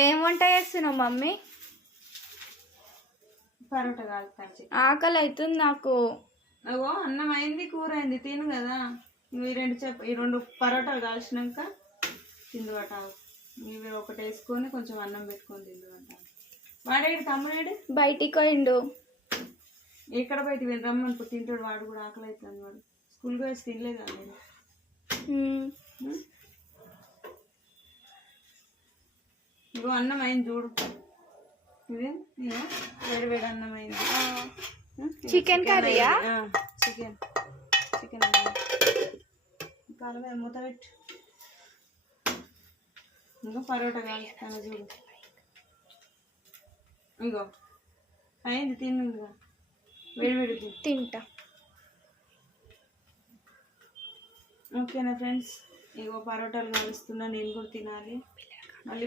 ఏం వంట చేస్తున్నావు మమ్మీ? పరోటా కాలుతాను. ఆకలి అవుతుంది నాకు. అగో అన్నం అయింది, కూర అయింది, తిను కదా. ఈ రెండు పరోటాలు కాల్చినాక తిందువట. ఇవి ఒకటి వేసుకొని కొంచెం అన్నం పెట్టుకొని తిందువట. వాడేడు తమ్ముడేడు? బయటికి పోయిండు. ఎక్కడ బయటికి వెళ్ళి రమ్మనుకో, తింటాడు. వాడు కూడా ఆకలి అవుతుంది. వాడు స్కూల్కి వేసి తినలేదా నేను? ఇగో అన్నం అయింది చూడు. ఇదే వేడి వేడి అన్నం అయింది. చికెన్ కర్రీయా? చికెన్ కాలు మీద మూత పెట్టు. ఇంకో పరోటా కాలుస్తాను చూడు. ఇగో అయింది, తిను. ఇక వేడి వేడి తింటా. ఓకేనా ఫ్రెండ్స్? ఇగో పరోటాలు కాలుస్తున్నా, నేను కూడా తినాలి. మళ్ళీ